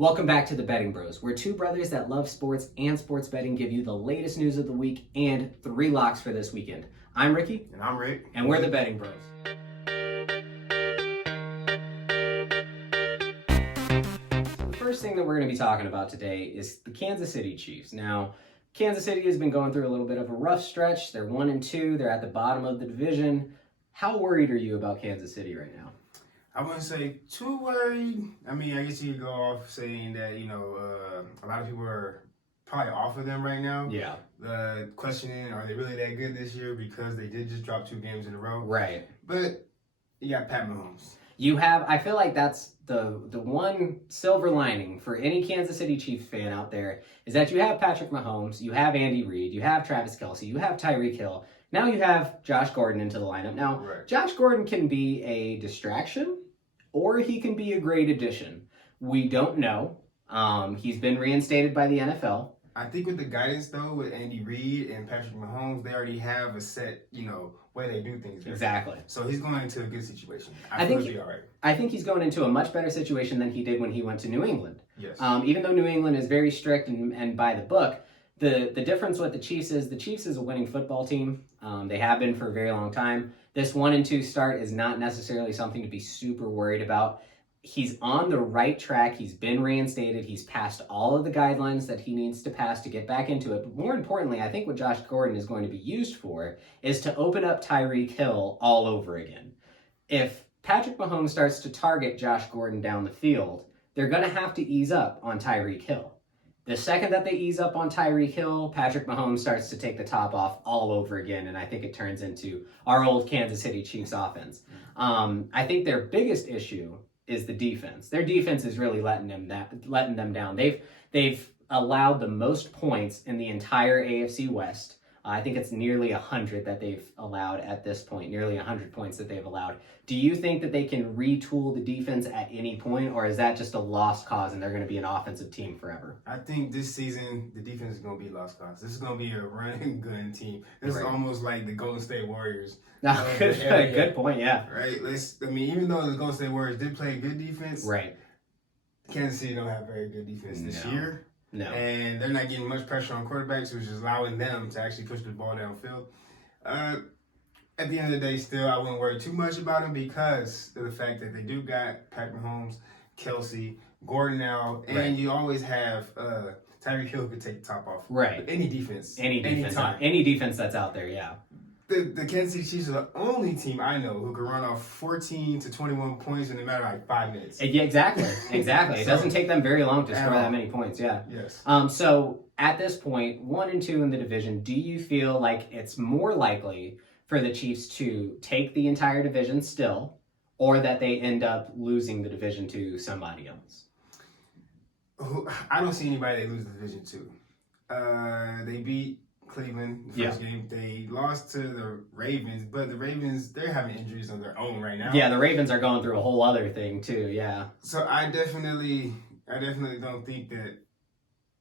Welcome back to the Betting Bros, where two brothers that love sports and sports betting give you the latest news of the week and 3 locks for this weekend. I'm Ricky. And I'm Rick. And we're the Betting Bros. So the first thing that we're going to be talking about today is the Kansas City Chiefs. Now, Kansas City has been going through a little bit of a rough stretch. They're 1-2. They're at the bottom of the division. How worried are you about Kansas City right now? I wouldn't say too worried. I mean, I guess you could go off saying that, a lot of people are probably off of them right now. Yeah. Questioning, are they really that good this year? Because they did just drop 2 games in a row. Right. But you got Pat Mahomes. I feel like that's the one silver lining for any Kansas City Chiefs fan out there is that you have Patrick Mahomes, you have Andy Reid, you have Travis Kelce, you have Tyreek Hill. Now you have Josh Gordon into the lineup. Now, right. Josh Gordon can be a distraction or he can be a great addition. We don't know. He's been reinstated by the NFL. I think with the guidance, though, with Andy Reid and Patrick Mahomes, they already have a set, way they do things. Exactly. So he's going into a good situation. I think he'll be all right. I think he's going into a much better situation than he did when he went to New England. Yes. Even though New England is very strict and by the book, the difference with the Chiefs is a winning football team. They have been for a very long time. This 1-2 start is not necessarily something to be super worried about. He's on the right track. He's been reinstated. He's passed all of the guidelines that he needs to pass to get back into it. But more importantly, I think what Josh Gordon is going to be used for is to open up Tyreek Hill all over again. If Patrick Mahomes starts to target Josh Gordon down the field, they're going to have to ease up on Tyreek Hill. The second that they ease up on Tyreek Hill, Patrick Mahomes starts to take the top off all over again, and I think it turns into our old Kansas City Chiefs offense. I think their biggest issue is the defense. Their defense is really letting them down. They've allowed the most points in the entire AFC West. I think it's nearly 100 that they've allowed at this point, nearly 100 points that they've allowed. Do you think that they can retool the defense at any point, or is that just a lost cause and they're going to be an offensive team forever? I think this season, the defense is going to be lost cause. This is going to be a run and gun team. This is almost like the Golden State Warriors. Good point, yeah. Right? Even though the Golden State Warriors did play good defense, right? Kansas City don't have very good defense this year. No. And they're not getting much pressure on quarterbacks, which is allowing them to actually push the ball downfield. At the end of the day, still, I wouldn't worry too much about them because of the fact that they do got Patrick Mahomes, Kelce, Gordon now, and you always have Tyreek Hill could take the top off. Right. Any defense. Any defense that's out there, yeah. The Kansas City Chiefs are the only team I know who can run off 14 to 21 points in a matter of like 5 minutes. Yeah, exactly. It doesn't take them very long to score that many points, yeah. Yes. So at this point, 1-2 in the division, do you feel like it's more likely for the Chiefs to take the entire division still, or that they end up losing the division to somebody else? I don't see anybody that lose the division to. They beat Cleveland the first game. They lost to the Ravens, but the Ravens, they're having injuries on their own right now. Yeah, the Ravens are going through a whole other thing too, yeah. So I definitely don't think that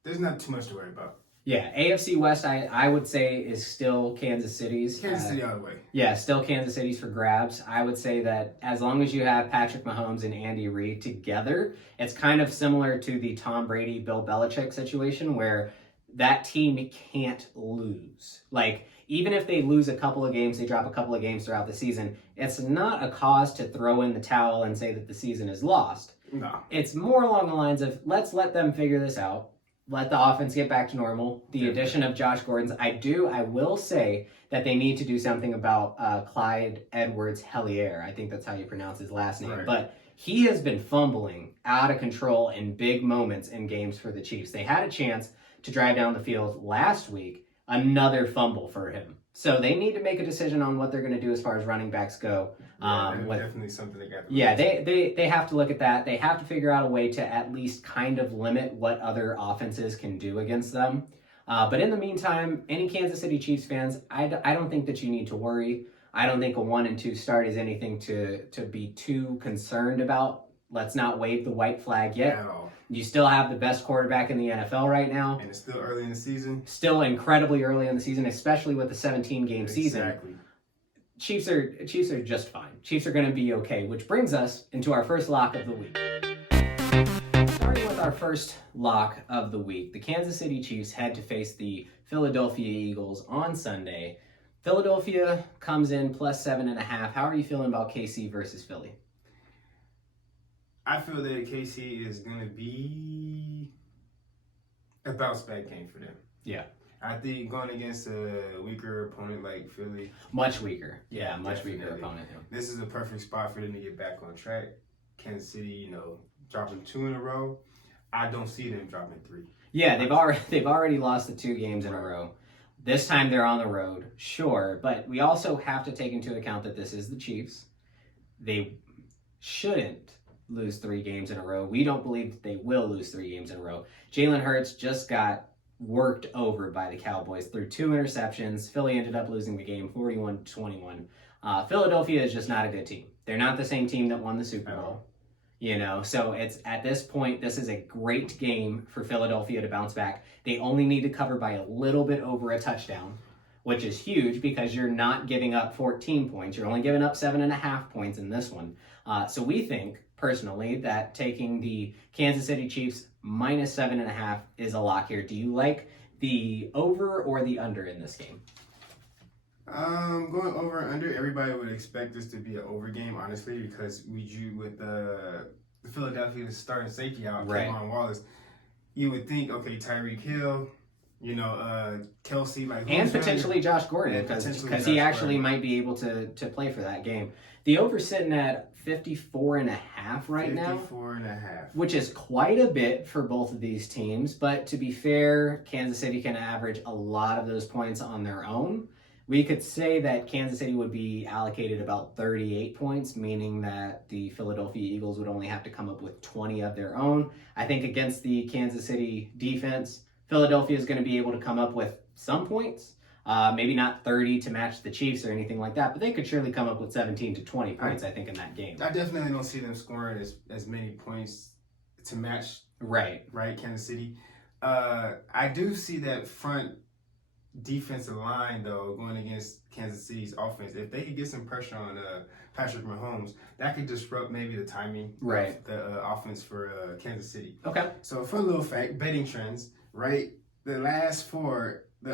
there's not too much to worry about. Yeah, AFC West, I would say, is still Kansas City's. Kansas City all the way. Yeah, still Kansas City's for grabs. I would say that as long as you have Patrick Mahomes and Andy Reid together, it's kind of similar to the Tom Brady, Bill Belichick situation where that team can't lose. Like, even if they lose a couple of games, they drop a couple of games throughout the season, it's not a cause to throw in the towel and say that the season is lost. No. It's more along the lines of, let's let them figure this out. Let the offense get back to normal. The addition of Josh Gordon's, I will say that they need to do something about Clyde Edwards-Helaire. I think that's how you pronounce his last name. Right. But he has been fumbling out of control in big moments in games for the Chiefs. They had a chance to drive down the field last week, another fumble for him. So they need to make a decision on what they're going to do as far as running backs go. Definitely something they got to they have to look at that. They have to figure out a way to at least kind of limit what other offenses can do against them. But in the meantime, any Kansas City Chiefs fans, I don't think that you need to worry. I don't think a 1-2 start is anything to be too concerned about. Let's not wave the white flag yet. At all. You still have the best quarterback in the NFL right now. And it's still early in the season. Still incredibly early in the season, especially with the 17-game season. Exactly. Chiefs are just fine. Chiefs are going to be okay, which brings us into our first lock of the week. Starting with with our first lock of the week. The Kansas City Chiefs head to face the Philadelphia Eagles on Sunday. Philadelphia comes in plus 7.5. How are you feeling about KC versus Philly? I feel that KC is going to be a bounce back game for them. Yeah. I think going against a weaker opponent like Philly. Much weaker. Yeah, much weaker opponent. This is a perfect spot for them to get back on track. Kansas City, dropping 2 in a row. I don't see them dropping 3. Yeah, they've already lost the 2 games in a row. This time they're on the road, sure, but we also have to take into account that this is the Chiefs. They shouldn't lose 3 games in a row. We don't believe that they will lose 3 games in a row. Jalen Hurts just got worked over by the Cowboys through 2 interceptions. Philly ended up losing the game 41-21. Philadelphia is just not a good team. They're not the same team that won the Super Bowl. So it's at this point, this is a great game for Philadelphia to bounce back. They only need to cover by a little bit over a touchdown, which is huge because you're not giving up 14 points. You're only giving up 7.5 points in this one. So we think, personally, that taking the Kansas City Chiefs minus 7.5 is a lock here. Do you like the over or the under in this game? Going over and under, everybody would expect this to be an over game, honestly, because we drew with the Philadelphia starting safety out, right. Kevon Wallace. You would think, okay, Tyreek Hill, Kelsey, and potentially Josh Gordon, because he actually might be able to play for that game. The over sitting at 54.5 right now. 54.5. Which is quite a bit for both of these teams, but to be fair, Kansas City can average a lot of those points on their own. We could say that Kansas City would be allocated about 38 points, meaning that the Philadelphia Eagles would only have to come up with 20 of their own. I think against the Kansas City defense, Philadelphia is going to be able to come up with some points. Maybe not 30 to match the Chiefs or anything like that, but they could surely come up with 17 to 20 points, I think, in that game. I definitely don't see them scoring as many points to match right Kansas City. I do see that front defensive line, though, going against Kansas City's offense. If they could get some pressure on Patrick Mahomes, that could disrupt maybe the timing of the offense for Kansas City. Okay. So, fun little fact, betting trends, right? The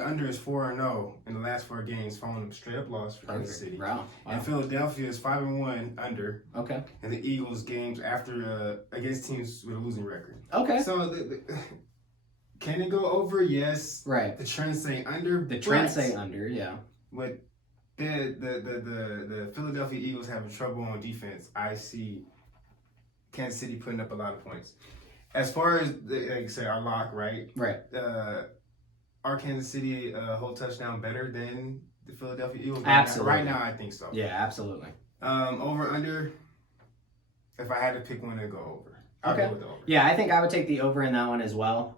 under is 4-0 in the last 4 games, following a straight up loss for Kansas City. Wow. And Philadelphia is 5-1 under. Okay. And the Eagles games after against teams with a losing record. Okay. So can it go over? Yes. Right. The trends say under. The trends say under. Yeah. But the Philadelphia Eagles having trouble on defense. I see Kansas City putting up a lot of points. As far as like I say, our lock, right? Right. Are Kansas City whole touchdown better than the Philadelphia Eagles? Absolutely. Right now, I think so. Yeah, absolutely. Over under. If I had to pick one, I'd go over. I'll go with the over. Yeah, I think I would take the over in that one as well.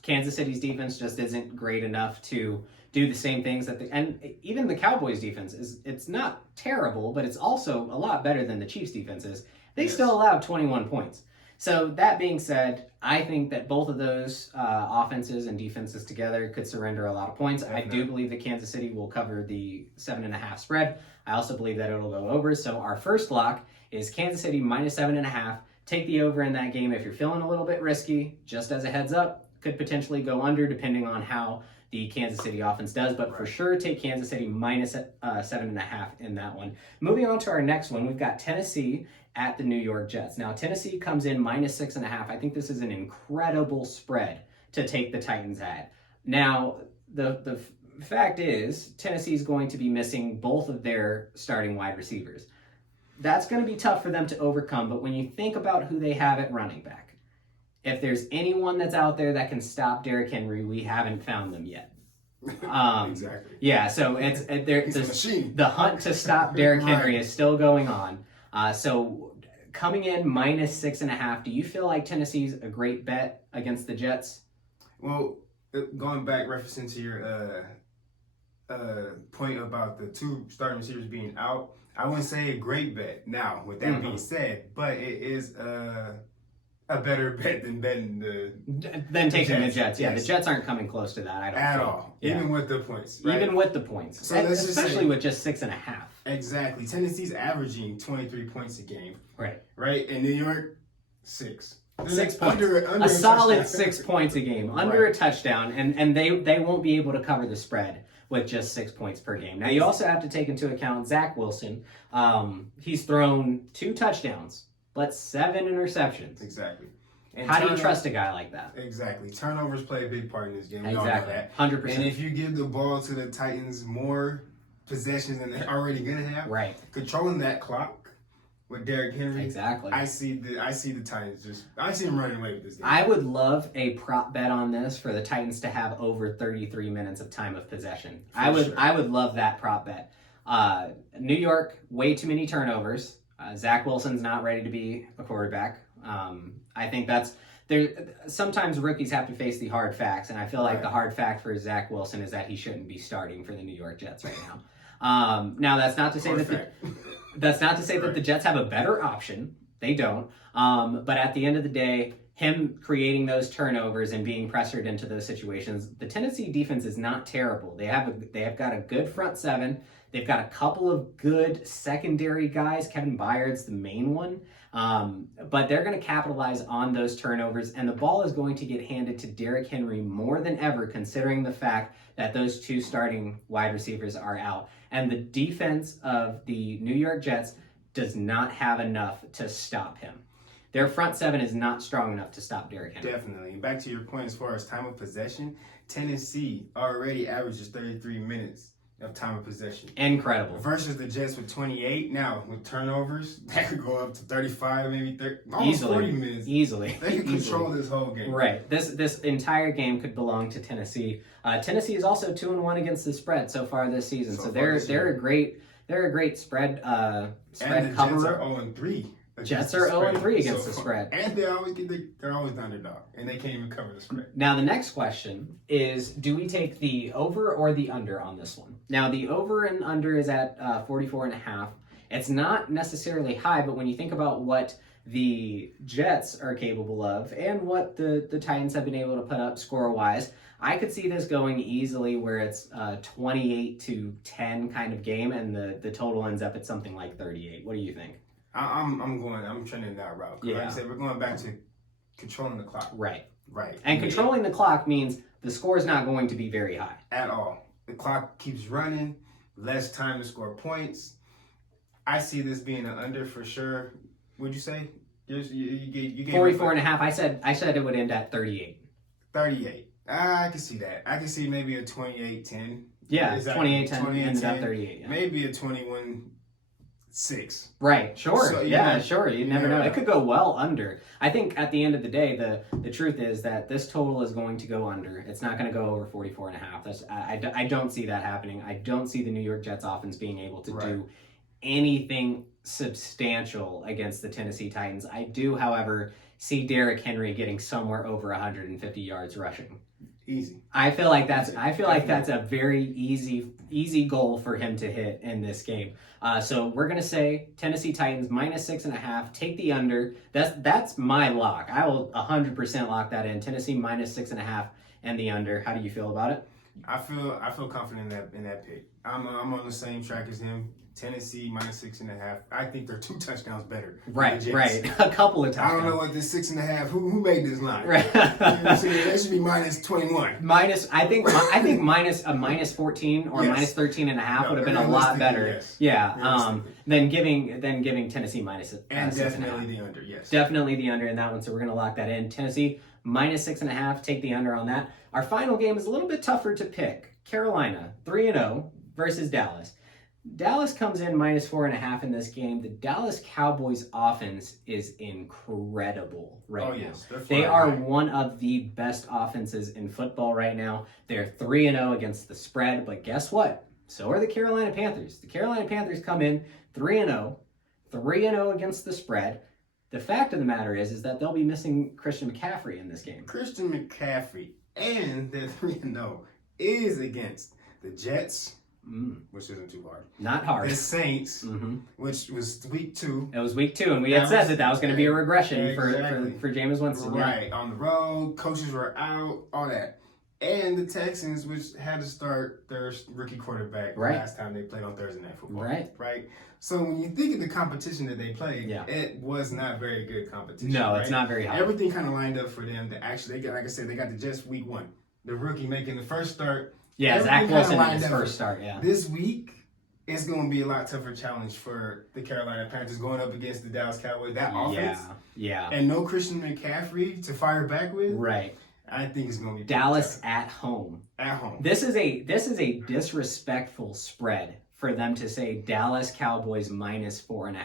Kansas City's defense just isn't great enough to do the same things that and even the Cowboys defense it's not terrible, but it's also a lot better than the Chiefs defense is. They still allowed 21 points. So that being said, I think that both of those offenses and defenses together could surrender a lot of points. Definitely. I do believe that Kansas City will cover the 7.5 spread. I also believe that it'll go over. So our first lock is Kansas City minus 7.5. Take the over in that game if you're feeling a little bit risky. Just as a heads up, could potentially go under depending on how the Kansas City offense does, but for sure take Kansas City minus 7.5 in that one. Moving on to our next one, we've got Tennessee at the New York Jets. Now, Tennessee comes in minus 6.5. I think this is an incredible spread to take the Titans at. Now, the fact is, Tennessee is going to be missing both of their starting wide receivers. That's going to be tough for them to overcome, but when you think about who they have at running back, if there's anyone that's out there that can stop Derrick Henry, we haven't found them yet. Exactly. Yeah, so the hunt to stop Derrick Henry is still going on. So coming in minus 6.5, do you feel like Tennessee's a great bet against the Jets? Well, going back, referencing to your point about the 2 starting receivers being out, I wouldn't say a great bet. Now, with that being said, but it is a better bet than betting taking the Jets. Yeah, yes. The Jets aren't coming close to that. I don't at think. all. Yeah. Even with the points. Right? Even with the points. So especially with just 6.5. Exactly. Tennessee's averaging 23 points a game. Right. Right. In New York, 6. 6 points. Under A solid touchdown. 6 points a game, under Right. a touchdown, and they won't be able to cover the spread with just 6 points per game. Now, you also have to take into account Zach Wilson. He's thrown 2 touchdowns, but 7 interceptions. Exactly. And How do you trust a guy like that? Exactly. Turnovers play a big part in this game. We all know Exactly. that. 100%. And if you give the ball to the Titans more possessions than they're already going to have, Right. controlling that clock with Derrick Henry, Exactly. I see the Titans I see them running away with this game. I would love a prop bet on this for the Titans to have over 33 minutes of time of possession. I would love that prop bet. New York, way too many turnovers. Zach Wilson's not ready to be a quarterback. I think that's there. Sometimes rookies have to face the hard facts, and I feel like the hard fact for Zach Wilson is that he shouldn't be starting for the New York Jets right now. Now that's not to say that the Jets have a better option. They don't. But at the end of the day, him creating those turnovers and being pressured into those situations, the Tennessee defense is not terrible. They have got a good front seven. They've got a couple of good secondary guys. Kevin Byard's the main one. But they're going to capitalize on those turnovers, and the ball is going to get handed to Derrick Henry more than ever, considering the fact that those 2 starting wide receivers are out. And the defense of the New York Jets does not have enough to stop him. Their front seven is not strong enough to stop Derrick Henry. Definitely. And back to your point as far as time of possession, Tennessee already averages 33 minutes of time of possession. Incredible. Versus the Jets with 28. Now, with turnovers, that could go up to 35, maybe 30, almost 40 minutes. Easily. They can control this whole game. Right. This entire game could belong to Tennessee. Tennessee is also 2-1 against the spread so far this season. So they're a great spread and the coverer. Jets are 0-3. Jets are 0-3 against the spread. And they're always the underdog, and they can't even cover the spread. Now, the next question is, do we take the over or the under on this one? Now, the over and under is at 44.5. It's not necessarily high, but when you think about what the Jets are capable of and what the Titans have been able to put up score-wise, I could see this going easily where it's 28-10 kind of game, and the total ends up at something like 38. What do you think? I'm trending that route. Like I said, we're going back to controlling the clock. Right. Right. And controlling the clock means the score is not going to be very high. At all. The clock keeps running, less time to score points. I see this being an under for sure. What'd you say? You gave 44.5. I said it would end at 38. 38. I can see that. I can see maybe a 28-10. Yeah, 28-10 ends up 38. Yeah. Maybe a 21-6. Right, sure. So, sure. You never know. It could go well under. I think at the end of the day, the truth is that this total is going to go under. It's not going to go over 44.5. I don't see that happening. I don't see the New York Jets offense being able to do anything substantial against the Tennessee Titans. I do, however, see Derrick Henry getting somewhere over 150 yards rushing. Easy. I feel like that's a very easy goal for him to hit in this game. So we're gonna say Tennessee Titans -6.5. Take the under. That's my lock. I will 100% lock that in. Tennessee -6.5 and the under. How do you feel about it? I feel confident in that pick. I'm on the same track as him. Tennessee -6.5. I think they're 2 touchdowns better. Right. A couple of touchdowns. I don't know what this 6.5. Who made this line? Right. They should be -21. I think minus a -14 or -13.5 would have been a lot better. Yes. Yeah. Than giving Tennessee minus and 6.5. definitely the under. Yes. Definitely the under in that one. So we're gonna lock that in. Tennessee -6.5. Take the under on that. Our final game is a little bit tougher to pick. Carolina 3-0 versus Dallas. Dallas comes in -4.5 in this game. The Dallas Cowboys offense is incredible right now. Yes, they are one of the best offenses in football right now. They're 3-0 against the spread, but guess what? So are the Carolina Panthers. The Carolina Panthers come in 3-0 against the spread. The fact of the matter is that they'll be missing Christian McCaffrey in this game. Christian McCaffrey and the 3-0 is against the Jets. Which isn't too hard. Not hard. The Saints, which was week 2. It was week 2, and we had said that was going to be a regression for Jameis Winston. Right, on the road, coaches were out, all that. And the Texans, which had to start their rookie quarterback last time they played on Thursday Night Football. Right. So when you think of the competition that they played, it was not very good competition. No, it's not very high. Everything kind of lined up for them to actually, like I said, they got the Jets week 1. The rookie making the first start. Yeah, Zach Wilson in his first start, This week, it's going to be a lot tougher challenge for the Carolina Panthers going up against the Dallas Cowboys. That offense. Yeah. And no Christian McCaffrey to fire back with. Right. I think it's going to be Dallas at home. At home. This is a disrespectful spread for them to say Dallas Cowboys -4.5.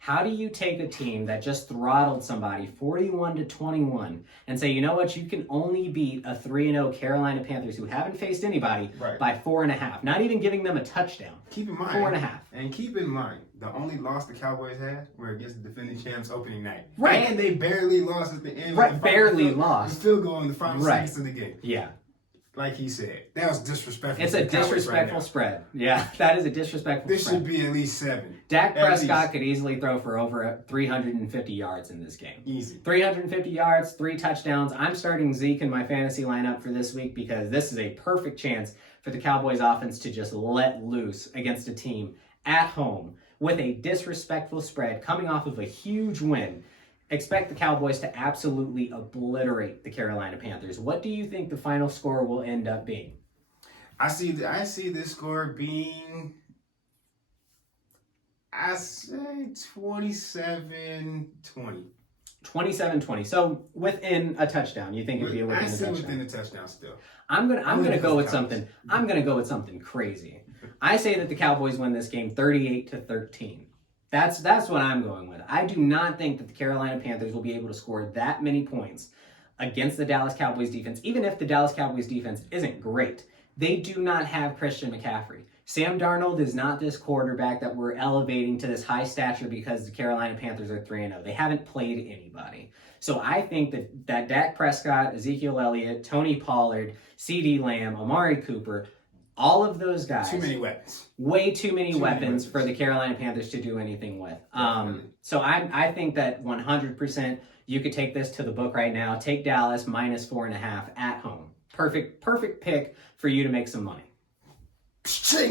How do you take a team that just throttled somebody 41-21 and say, you know what, you can only beat a 3-0 Carolina Panthers who haven't faced anybody by 4.5, not even giving them a touchdown. Keep in mind 4.5. And keep in mind, the only loss the Cowboys had were against the defending champs opening night. Right. And they barely lost at the end. Barely lost. The field goal in the final seconds of the game. Yeah. Like he said, that was disrespectful. It's a disrespectful spread. Yeah, that is a disrespectful this spread. Should be at least 7. Dak Prescott could easily throw for over 350 yards in this game. Easy. 350 yards, 3 touchdowns. I'm starting Zeke in my fantasy lineup for this week because this is a perfect chance for the Cowboys offense to just let loose against a team at home with a disrespectful spread coming off of a huge win. Expect the Cowboys to absolutely obliterate the Carolina Panthers. What do you think the final score will end up being? I see this score being, I say 27-20. 27-20. So within a touchdown. You think it'd be within a touchdown? Within a touchdown still. I'm gonna go with something. I'm gonna go with something crazy. I say that the Cowboys win this game 38-13. That's what I'm going with. I do not think that the Carolina Panthers will be able to score that many points against the Dallas Cowboys defense, even if the Dallas Cowboys defense isn't great. They do not have Christian McCaffrey. Sam Darnold is not this quarterback that we're elevating to this high stature because the Carolina Panthers are 3-0. They haven't played anybody. So I think that Dak Prescott, Ezekiel Elliott, Tony Pollard, CeeDee Lamb, Amari Cooper, all of those guys. Too many weapons. Way too many weapons for the Carolina Panthers to do anything with. So I think that 100% you could take this to the book right now. Take Dallas -4.5 at home. Perfect pick for you to make some money.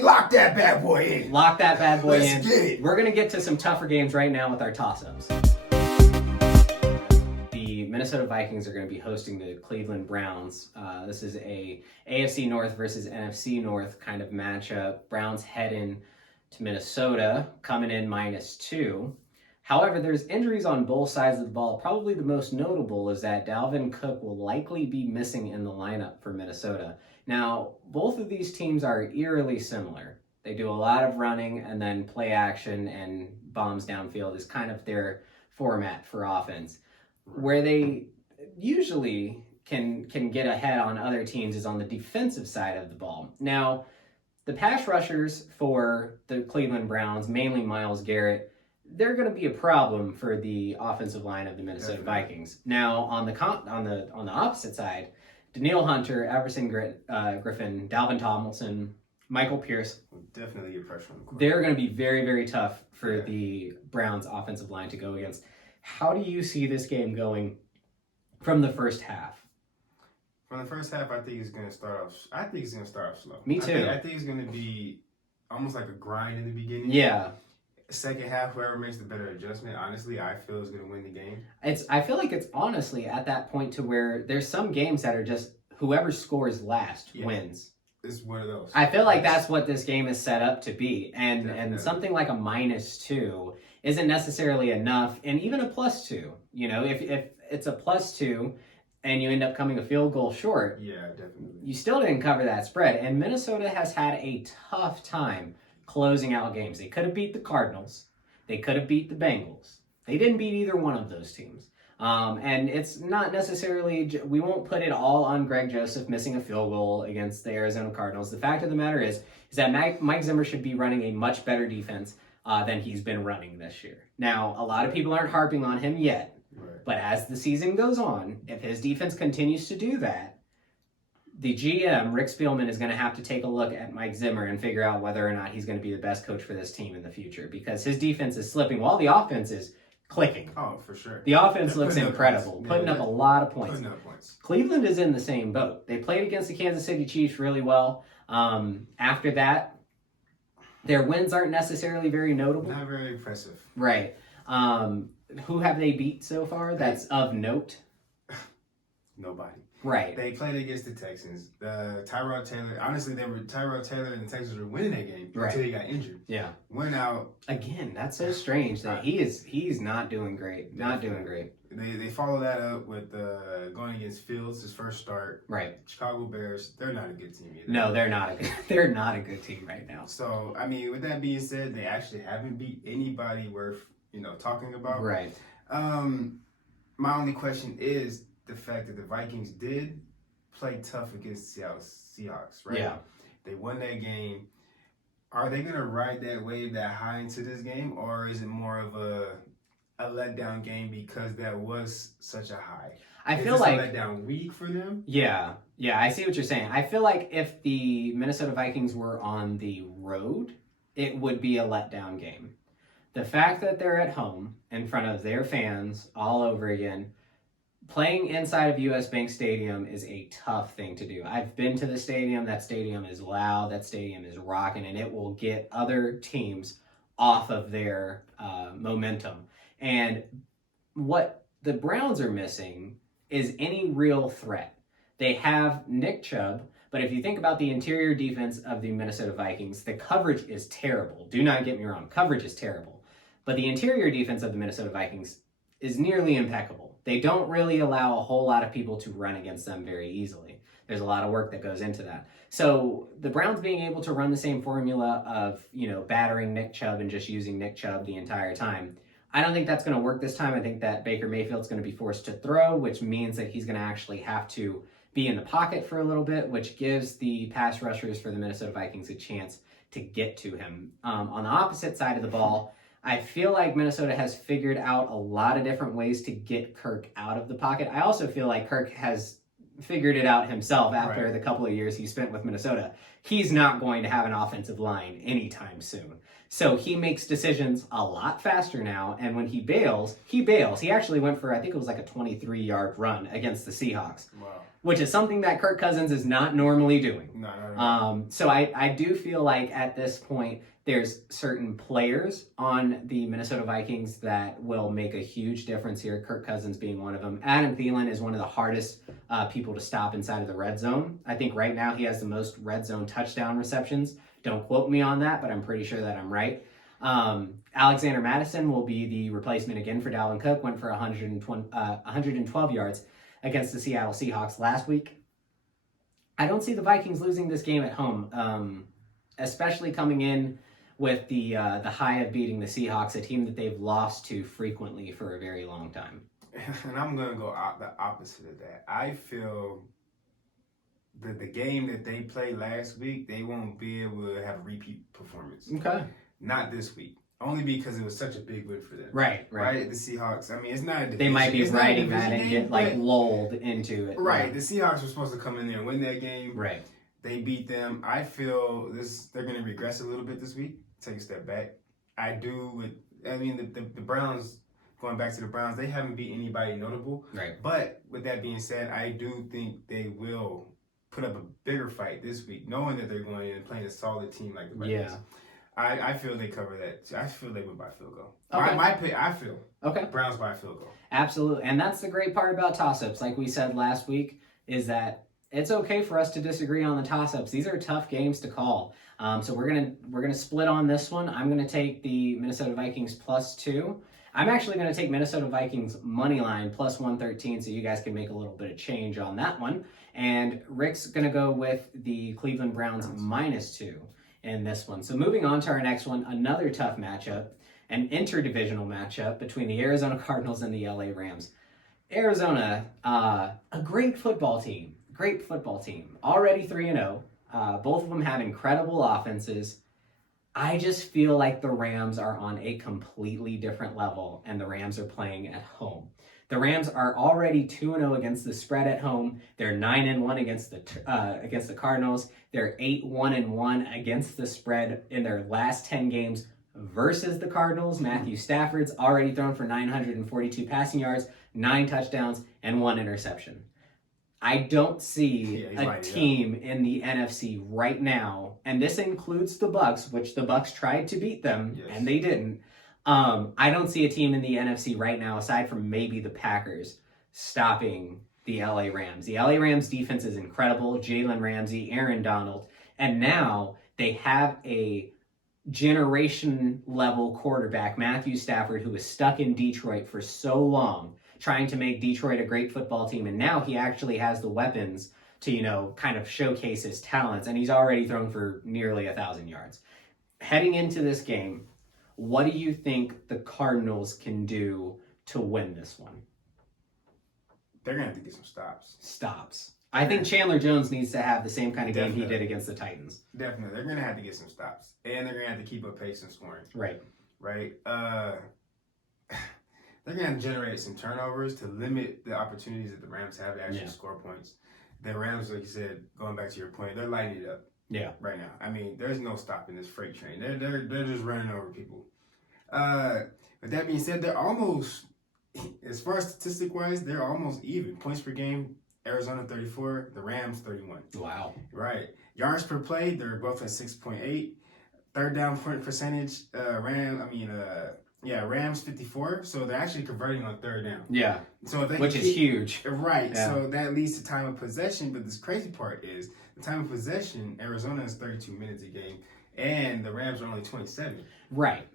Lock that bad boy in. Lock that bad boy in. Let's get it. We're going to get to some tougher games right now with our toss-ups. The Minnesota Vikings are going to be hosting the Cleveland Browns. This is a AFC North versus NFC North kind of matchup. Browns heading to Minnesota, coming in -2. However, there's injuries on both sides of the ball. Probably the most notable is that Dalvin Cook will likely be missing in the lineup for Minnesota. Now, both of these teams are eerily similar. They do a lot of running and then play action and bombs downfield is kind of their format for offense. Where they usually can get ahead on other teams is on the defensive side of the ball. Now, the pass rushers for the Cleveland Browns, mainly Myles Garrett, they're going to be a problem for the offensive line of the Minnesota Vikings. Now, on the opposite side, Danielle Hunter, Everson Griffin, Dalvin Tomlinson, Michael Pierce. Definitely get pressure on the quarterback. They're going to be very, very tough for the Browns offensive line to go against. How do you see this game going from the first half? From the first half, I think it's going to start off slow. Me too. I think it's going to be almost like a grind in the beginning. Yeah. Second half, whoever makes the better adjustment, honestly, I feel is going to win the game. I feel like it's honestly at that point to where there's some games that are just whoever scores last wins. It's one of those. I feel like that's what this game is set up to be. And something like a -2 isn't necessarily enough, and even a +2. You know, if it's a +2 and you end up coming a field goal short, yeah, definitely. You still didn't cover that spread. And Minnesota has had a tough time closing out games. They could have beat the Cardinals. They could have beat the Bengals. They didn't beat either one of those teams. And it's not necessarily, we won't put it all on Greg Joseph missing a field goal against the Arizona Cardinals. The fact of the matter is that Mike Zimmer should be running a much better defense than he's been running this year. Now, a lot of people aren't harping on him yet, but as the season goes on, if his defense continues to do that, the GM, Rick Spielman, is going to have to take a look at Mike Zimmer and figure out whether or not he's going to be the best coach for this team in the future because his defense is slipping while the offense is clicking. Oh, for sure. The offense They're looks putting up incredible, points. putting Yeah, up a lot of points. Putting up points. Cleveland is in the same boat. They played against the Kansas City Chiefs really well. After that, their wins aren't necessarily very notable. Not very impressive. Right. Who have they beat so far that's of note? Nobody. Right. They played against the Texans. Tyrod Taylor. Honestly, Tyrod Taylor and the Texans were winning that game until he got injured. Yeah. Went out again. That's so strange that he's not doing great. Not doing great. They follow that up with going against Fields, his first start. Right. Chicago Bears. They're not a good team either. No, they're not a good. They're not a good team right now. So I mean, with that being said, they actually haven't beat anybody worth talking about. Right. My only question is the fact that the Vikings did play tough against Seattle Seahawks, right? Yeah. They won that game. Are they going to ride that wave that high into this game, or is it more of a letdown game because that was such a high? I feel like a letdown week for them. Yeah, I see what you're saying. I feel like if the Minnesota Vikings were on the road, it would be a letdown game. The fact that they're at home in front of their fans all over again, playing inside of US Bank Stadium is a tough thing to do. I've been to the stadium. That stadium is loud. That stadium is rocking, and it will get other teams off of their momentum. And what the Browns are missing is any real threat. They have Nick Chubb, but if you think about the interior defense of the Minnesota Vikings, the coverage is terrible. Do not get me wrong. Coverage is terrible. But the interior defense of the Minnesota Vikings is nearly impeccable. They don't really allow a whole lot of people to run against them very easily. There's a lot of work that goes into that. So the Browns being able to run the same formula of, battering Nick Chubb and just using Nick Chubb the entire time, I don't think that's going to work this time. I think that Baker Mayfield's going to be forced to throw, which means that he's going to actually have to be in the pocket for a little bit, which gives the pass rushers for the Minnesota Vikings a chance to get to him. On the opposite side of the ball, I feel like Minnesota has figured out a lot of different ways to get Kirk out of the pocket. I also feel like Kirk has figured it out himself after the couple of years he spent with Minnesota. He's not going to have an offensive line anytime soon. So he makes decisions a lot faster now, and when he bails, he bails. He actually went for, I think it was like a 23-yard run against the Seahawks, which is something that Kirk Cousins is not normally doing. No. So I do feel like at this point, there's certain players on the Minnesota Vikings that will make a huge difference here, Kirk Cousins being one of them. Adam Thielen is one of the hardest people to stop inside of the red zone. I think right now he has the most red zone touchdown receptions. Don't quote me on that, but I'm pretty sure that I'm right. Alexander Mattison will be the replacement again for Dalvin Cook, went for 112 yards against the Seattle Seahawks last week. I don't see the Vikings losing this game at home, especially coming in with the high of beating the Seahawks, a team that they've lost to frequently for a very long time. And I'm going to go the opposite of that. I feel that the game that they played last week, they won't be able to have a repeat performance. Okay. Not this week. Only because it was such a big win for them. Right. The Seahawks. I mean, it's not a division. They might be riding that and game, get lulled into it. Right. The Seahawks were supposed to come in there and win that game. Right. They beat them. I feel they're going to regress a little bit this week. Take a step back. The Browns, going back to the Browns, they haven't beat anybody notable. Right. But with that being said, I do think they will put up a bigger fight this week, knowing that they're going in and playing a solid team like the Vikings. Yeah. I feel they cover that. I feel they win by field goal. Okay. My pick, I feel okay. Browns by field goal. Absolutely. And that's the great part about toss-ups. Like we said last week, is that it's okay for us to disagree on the toss-ups. These are tough games to call. So we're gonna split on this one. I'm gonna take the Minnesota Vikings +2. I'm actually gonna take Minnesota Vikings money line +113, so you guys can make a little bit of change on that one. And Rick's gonna go with the Cleveland Browns -2 in this one. So moving on to our next one, another tough matchup, an interdivisional matchup between the Arizona Cardinals and the LA Rams. Arizona, a great football team. Already 3-0. Both of them have incredible offenses. I just feel like the Rams are on a completely different level, and the Rams are playing at home. The Rams are already 2-0 against the spread at home. They're 9-1 against the Cardinals. They're 8-1-1 against the spread in their last 10 games versus the Cardinals. Matthew Stafford's already thrown for 942 passing yards, 9 touchdowns, and 1 interception. I don't see a team in the NFC right now, and this includes the Bucs, which the Bucs tried to beat them, and they didn't. I don't see a team in the NFC right now, aside from maybe the Packers, stopping the LA Rams. The LA Rams defense is incredible. Jalen Ramsey, Aaron Donald, and now they have a generation level quarterback, Matthew Stafford, who was stuck in Detroit for so long, trying to make Detroit a great football team. And now he actually has the weapons to, kind of showcase his talents. And he's already thrown for nearly 1,000 yards. Heading into this game, what do you think the Cardinals can do to win this one? They're going to have to get some Stops. I think Chandler Jones needs to have the same kind of game he did against the Titans. Definitely. They're going to have to get some stops. And they're going to have to keep up pace in scoring. Right. They're going to have to generate some turnovers to limit the opportunities that the Rams have to actually score points. The Rams, like you said, going back to your point, they're lighting it up. Yeah. Right now. I mean, there's no stopping this freight train. They're just running over people. With that being said, they're almost, as far as statistic-wise, they're almost even. Points per game, Arizona 34, the Rams 31. Wow. Right. Yards per play, they're both at 6.8. Third down point percentage, Rams 54. So they're actually converting on third down. Yeah. So if they which is huge. Right. Yeah. So that leads to time of possession. But this crazy part is the time of possession, Arizona is 32 minutes a game, and the Rams are only 27. Right.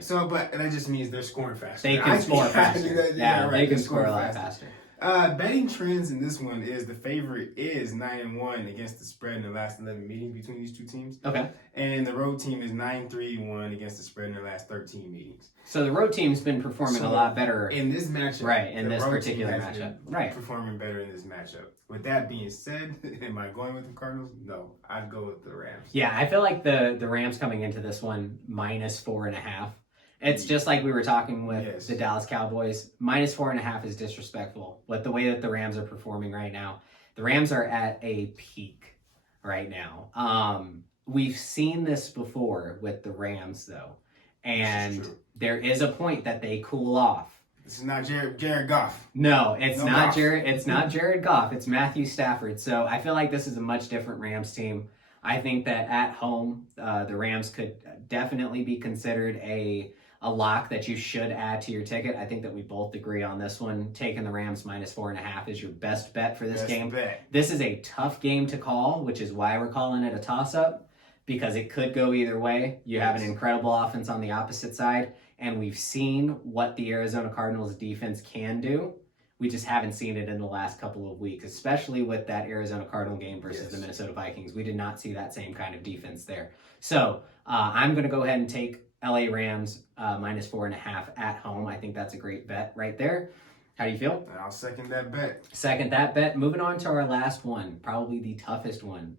So, but that just means they're scoring faster. They can score faster. They can score a lot faster. Betting trends in this one is the favorite is 9-1 against the spread in the last 11 meetings between these two teams. Okay. And the road team is 9-3-1 against the spread in their last 13 meetings. So the road team's been performing a lot better in this matchup. Right, in this particular matchup. Right. Performing better in this matchup. With that being said, am I going with the Cardinals? No, I'd go with the Rams. Yeah, I feel like the Rams coming into this one -4.5. It's just like we were talking with the Dallas Cowboys. -4.5 is disrespectful with the way that the Rams are performing right now. The Rams are at a peak right now. We've seen this before with the Rams, though. And there is a point that they cool off. This is not Jared Goff. No, it's not Jared. It's not Jared Goff. It's Matthew Stafford. So I feel like this is a much different Rams team. I think that at home, the Rams could definitely be considered a lock that you should add to your ticket. I think that we both agree on this one. Taking the Rams -4.5 is your best bet for this game. This is a tough game to call, which is why we're calling it a toss-up, because it could go either way. You have an incredible offense on the opposite side, and we've seen what the Arizona Cardinals defense can do. We just haven't seen it in the last couple of weeks, especially with that Arizona Cardinal game versus the Minnesota Vikings. We did not see that same kind of defense there. So I'm going to go ahead and take LA Rams -4.5 at home. I think that's a great bet right there. How do you feel? I'll second that bet. Second that bet. Moving on to our last one, probably the toughest one.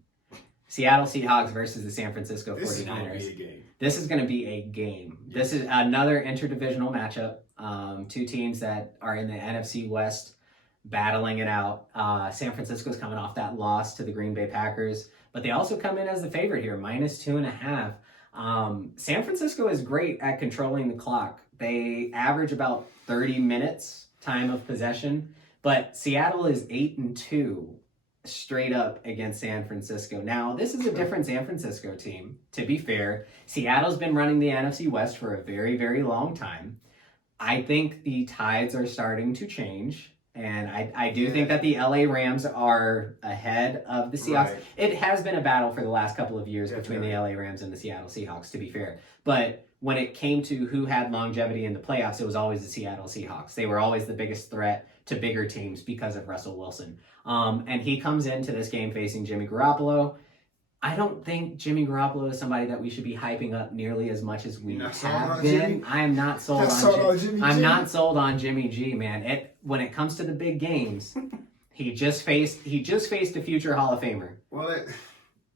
Seattle Seahawks versus the San Francisco 49ers. This is going to be a game. This is another interdivisional matchup. Two teams that are in the NFC West battling it out. San Francisco's coming off that loss to the Green Bay Packers, but they also come in as the favorite here, -2.5. San Francisco is great at controlling the clock. They average about 30 minutes time of possession, but Seattle is 8-2 straight up against San Francisco. Now, this is a different San Francisco team, to be fair. Seattle's been running the NFC West for a very, very long time. I think the tides are starting to change. And I do think that the LA Rams are ahead of the Seahawks. Right. It has been a battle for the last couple of years between the LA Rams and the Seattle Seahawks, to be fair. But when it came to who had longevity in the playoffs, it was always the Seattle Seahawks. They were always the biggest threat to bigger teams because of Russell Wilson. And he comes into this game facing Jimmy Garoppolo. I don't think Jimmy Garoppolo is somebody that we should be hyping up nearly as much as we have been. I am not sold on Jimmy. I'm not sold on Jimmy G, man. When it comes to the big games, he just faced a future Hall of Famer. Well,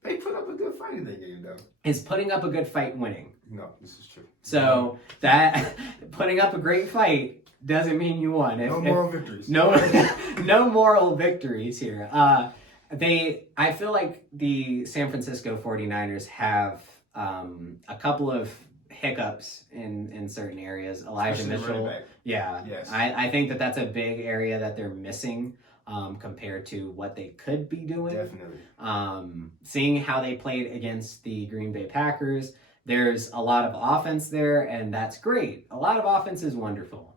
they put up a good fight in that game, though. Is putting up a good fight winning? No, this is true. So that putting up a great fight doesn't mean you won. No moral victories. No moral victories here. I feel like the San Francisco 49ers have a couple of hiccups in certain areas. Elijah Especially the running Mitchell, back. yeah, Yes. I think that that's a big area that they're missing compared to what they could be doing. Definitely. Seeing how they played against the Green Bay Packers, there's a lot of offense there, and that's great. A lot of offense is wonderful.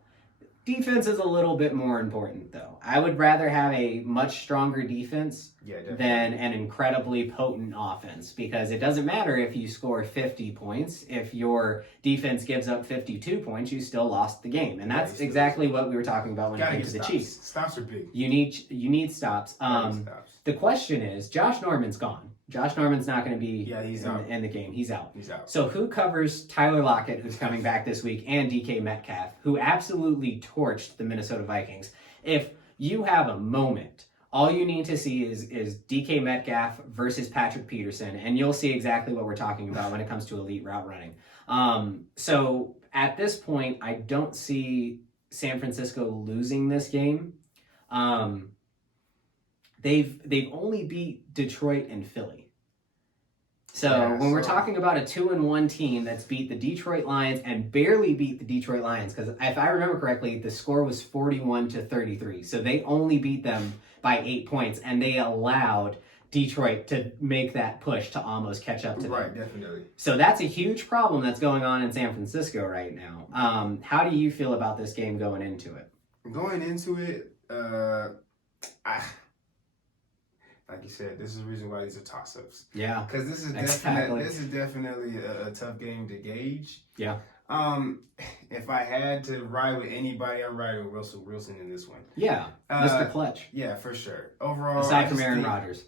Defense is a little bit more important, though. I would rather have a much stronger defense than an incredibly potent offense, because it doesn't matter if you score 50 points. If your defense gives up 52 points, you still lost the game. And that's exactly what we were talking about when it came to the Chiefs. Stops are big. You need stops. The question is, Josh Norman's gone. Josh Norman's not going to be in the game. He's out. So who covers Tyler Lockett, who's coming back this week, and DK Metcalf, who absolutely torched the Minnesota Vikings? If you have a moment, all you need to see is DK Metcalf versus Patrick Peterson, and you'll see exactly what we're talking about when it comes to elite route running. So at this point, I don't see San Francisco losing this game. They've only beat Detroit and Philly. So when we're talking about a 2-1 team that's beat the Detroit Lions and barely beat the Detroit Lions, because if I remember correctly, the score was 41-33. So they only beat them by 8 points, and they allowed Detroit to make that push to almost catch up to them. Right, definitely. So that's a huge problem that's going on in San Francisco right now. How do you feel about this game going into it? Going into it, like you said, this is the reason why these are toss-ups. Yeah, because this is definitely a tough game to gauge. Yeah. If I had to ride with anybody, I'm riding with Russell Wilson in this one. Yeah, Mr. Clutch. Yeah, for sure. Overall, aside from Aaron Rodgers.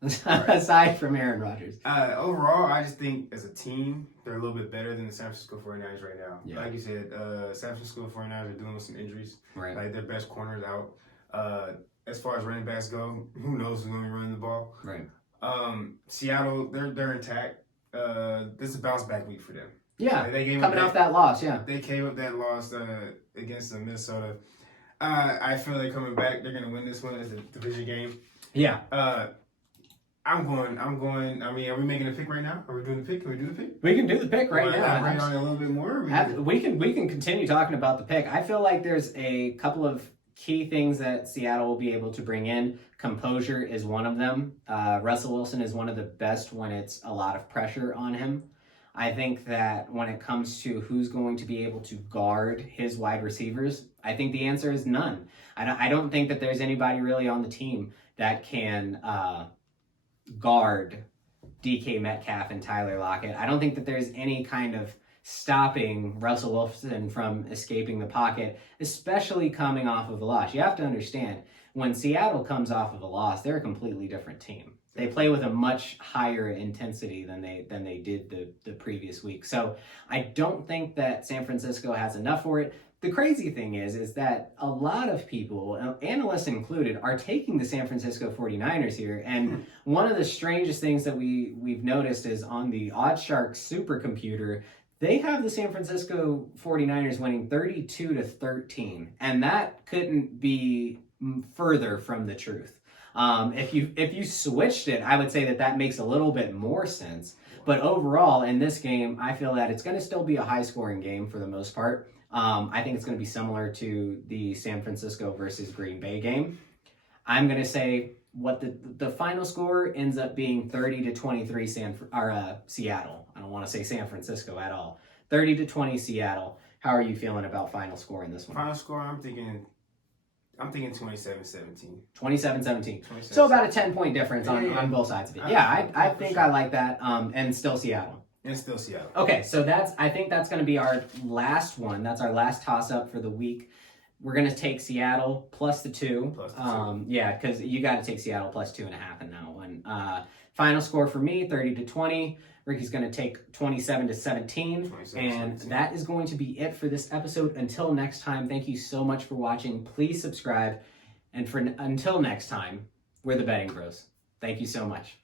Aside from Aaron Rodgers. Overall, I just think as a team, they're a little bit better than the San Francisco 49ers right now. Yeah. Like you said, San Francisco 49ers are dealing with some injuries. Right. Like their best corners out. As far as running backs go, who knows who's going to be running the ball? Right. Seattle, they're intact. This is a bounce back week for them. Yeah. Coming off that loss, yeah. They came up that loss against Minnesota. I feel they're coming back. They're going to win this one as a division game. Yeah. I'm going. I mean, are we making a pick right now? Are we doing the pick? Can we do the pick? We can do the pick right now. Bring on a little bit more. We can continue talking about the pick. I feel like there's a couple of key things that Seattle will be able to bring in. Composure is one of them. Russell Wilson is one of the best when it's a lot of pressure on him. I think that when it comes to who's going to be able to guard his wide receivers, I think the answer is none. I don't think that there's anybody really on the team that can guard DK Metcalf and Tyler Lockett. I don't think that there's any kind of stopping Russell Wilson from escaping the pocket, especially coming off of a loss. You have to understand, when Seattle comes off of a loss, they're a completely different team. They play with a much higher intensity than they did the previous week. So I don't think that San Francisco has enough for it. The crazy thing is that a lot of people, analysts included, are taking the San Francisco 49ers here. And one of the strangest things that we've noticed is on the OddsShark supercomputer, they have the San Francisco 49ers winning 32-13, and that couldn't be further from the truth. If you switched it, I would say that makes a little bit more sense. But overall, in this game, I feel that it's going to still be a high-scoring game for the most part. I think it's going to be similar to the San Francisco versus Green Bay game. I'm going to say what the final score ends up being 30-23 Seattle. I don't want to say San Francisco at all. 30-20 Seattle. How are you feeling about final score in this one? Final score, I'm thinking 27-17. 27-17. So about a 10-point difference on both sides of it. I think I like that. And still Seattle. Okay, so I think that's going to be our last one. That's our last toss-up for the week. We're going to take Seattle plus the 2. Yeah, because you got to take Seattle plus 2.5 in that one. Final score for me, 30-20. Ricky's going to take 27-17. And that is going to be it for this episode. Until next time, thank you so much for watching. Please subscribe. And until next time, we're the Betting Bros. Thank you so much.